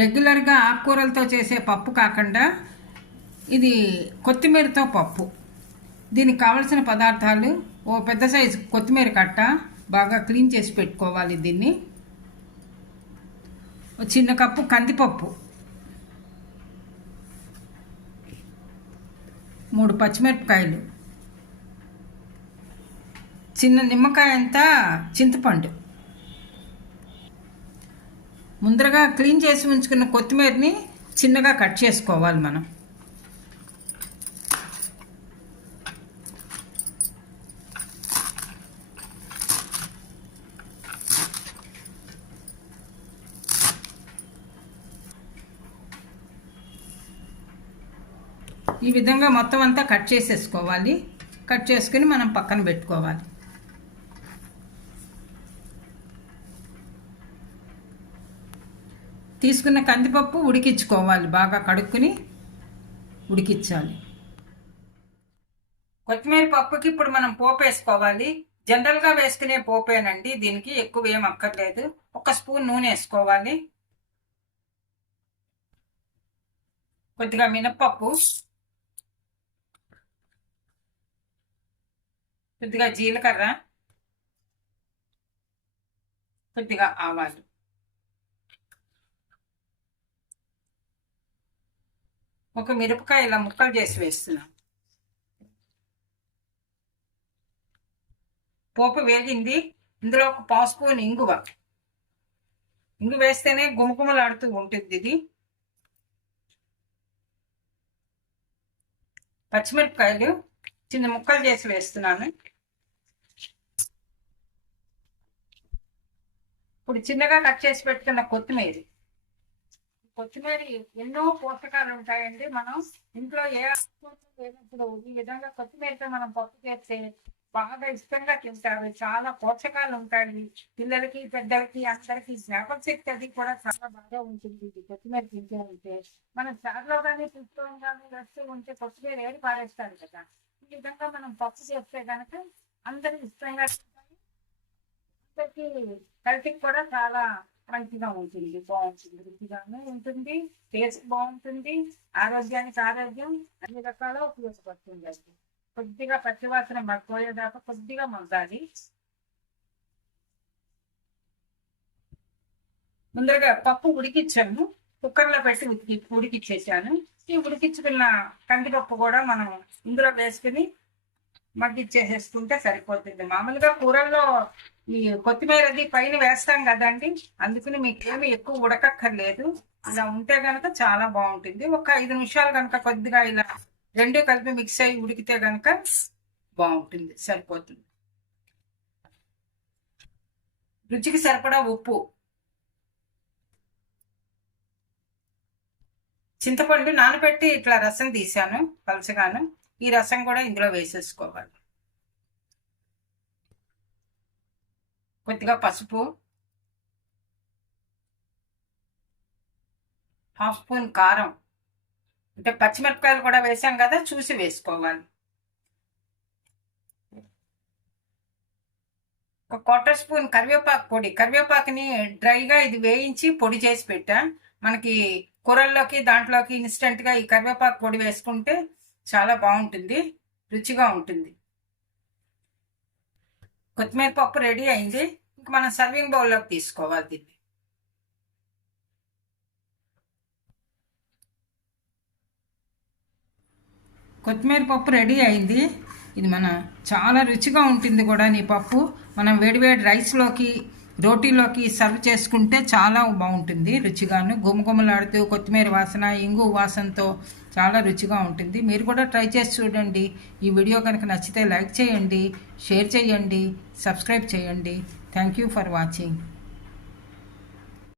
రెగ్యులర్గా ఆకుకూరలతో చేసే పప్పు కాకుండా ఇది కొత్తిమీరతో పప్పు. దీనికి కావలసిన పదార్థాలు ఓ పెద్ద సైజు కొత్తిమీర కట్ట బాగా క్లీన్ చేసి పెట్టుకోవాలి దీన్ని. చిన్న కప్పు కందిపప్పు. మూడు పచ్చిమిరపకాయలు. చిన్న నిమ్మకాయ అంతా చింతపండు. ముందరగా క్లీన్ చేసి ఉంచుకున్న కొత్తిమీరని చిన్నగా కట్ చేసుకోవాలి మనం. ఈ విధంగా మొత్తం అంతా కట్ చేసేసుకోవాలి. కట్ చేసుకుని మనం పక్కన పెట్టుకోవాలి. తీసుకున్న కందిపప్పు ఉడికించుకోవాలి. బాగా కడుక్కుని ఉడికించాలి. కొత్తిమీర పప్పుకి ఇప్పుడు మనం పోపు వేసుకోవాలి జనరల్గా వేసుకునే పోపేనండి. దీనికి ఎక్కువ ఏం అక్కర్లేదు. ఒక స్పూన్ నూనె వేసుకోవాలి. కొద్దిగా మినప్పప్పు. కొద్దిగా జీలకర్ర. కొద్దిగా ఆవాలు. ఒక మిరపకాయ ఇలా ముక్కలు చేసి వేస్తున్నాం. పోపు వేగింది. ఇందులో ఒక పావు స్పూన్ ఇంగువ. ఇంగు వేస్తేనే గుమగుమలాడుతూ ఉంటుంది ఇది. పచ్చిమిరపకాయలు చిన్న ముక్కలు చేసి వేస్తున్నాను. ఇప్పుడు చిన్నగా కట్ చేసి పెట్టుకున్న కొత్తిమీర. కొత్తిమీర ఎన్నో పోషకాలు ఉంటాయండి. మనం ఇంట్లో ఏ ఆకుకూరలు లేనప్పుడు ఈ విధంగా కొత్తిమీరతో మనం పప్పు చేస్తే బాగా ఇష్టంగా తింటారు. చాలా పోషకాలు ఉంటాయి. పిల్లలకి పెద్దలకి అందరికి జ్ఞాపకశక్తి అది కూడా చాలా బాగా ఉంటుంది. ఇది కొత్తిమీర తింటే మనం చారులో కానీ పుస్తకం కానీ వేస్తూ ఉంటే కొత్తిమీర ఏడు పారేస్తారు కదా? ఈ విధంగా మనం పప్పు చేస్తే కనుక అందరికి ఇష్టంగా తింటారు. అందరికి హెల్త్కి కూడా చాలా మంచిగా ఉంటుంది. బాగుంటుంది. రుచిగానే ఉంటుంది. టేస్ట్ బాగుంటుంది. ఆరోగ్యానికి ఆరోగ్యం అన్ని రకాల ఉపయోగపడుతుంది అది. కొద్దిగా పచ్చివాసన పోయేదాకా కొద్దిగా మగ్గాలి. ముందరగా పప్పు ఉడికించాను కుక్కర్లో పెట్టి ఉడికి ఉడికిచ్చేసాను. ఈ ఉడికించుకున్న కందిపప్పు కూడా మనం ఇందులో వేసుకుని మగ్గిచ్చేసేసుకుంటే సరిపోతుంది. మామూలుగా కూరల్లో ఈ కొత్తిమీర అది పైన వేస్తాం కదండి. అందుకని మీకు ఏమి ఎక్కువ ఉడకక్కర్లేదు. ఇలా ఉంటే గనక చాలా బాగుంటుంది. ఒక ఐదు నిమిషాలు కనుక కొద్దిగా ఇలా రెండు కలిపి మిక్స్ అయ్యి ఉడికితే గనక బాగుంటుంది సరిపోతుంది. రుచికి సరిపడా ఉప్పు. చింతపండు నానబెట్టి ఇట్లా రసం తీసాను పలచగాను. ఈ రసం కూడా ఇందులో వేసేసుకోవాలి. కొద్దిగా పసుపు. హాఫ్ స్పూన్ కారం. అంటే పచ్చిమిరపకాయలు కూడా వేసాం కదా చూసి వేసుకోవాలి. ఒక క్వార్టర్ స్పూన్ కరివేపాకు పొడి. కరివేపాకుని డ్రైగా ఇది వేయించి పొడి చేసి పెట్టా. మనకి కూరల్లోకి దాంట్లోకి ఇన్స్టెంట్గా ఈ కరివేపాకు పొడి వేసుకుంటే చాలా బాగుంటుంది రుచిగా ఉంటుంది. కొత్తిమీర పప్పు రెడీ అయింది. ఇంక మనం సర్వింగ్ బౌల్లోకి తీసుకోవాలి దీన్ని. కొత్తిమీర పప్పు రెడీ అయింది. ఇది మన చాలా రుచిగా ఉంటుంది కూడా నీ పప్పు. మనం వేడివేడి రైస్లోకి రోటీలోకి సర్వ్ చేసుకుంటే చాలా బాగుంటుంది రుచిగాను. గుమగుమలాడుతూ కొత్తిమీర వాసన ఇంగు వాసనతో చాలా రుచిగా ఉంటుంది. మీరు కూడా ట్రై చేసి చూడండి. ఈ వీడియో కనుక నచ్చితే లైక్ చేయండి షేర్ చేయండి సబ్స్క్రైబ్ చేయండి. Thank you for watching.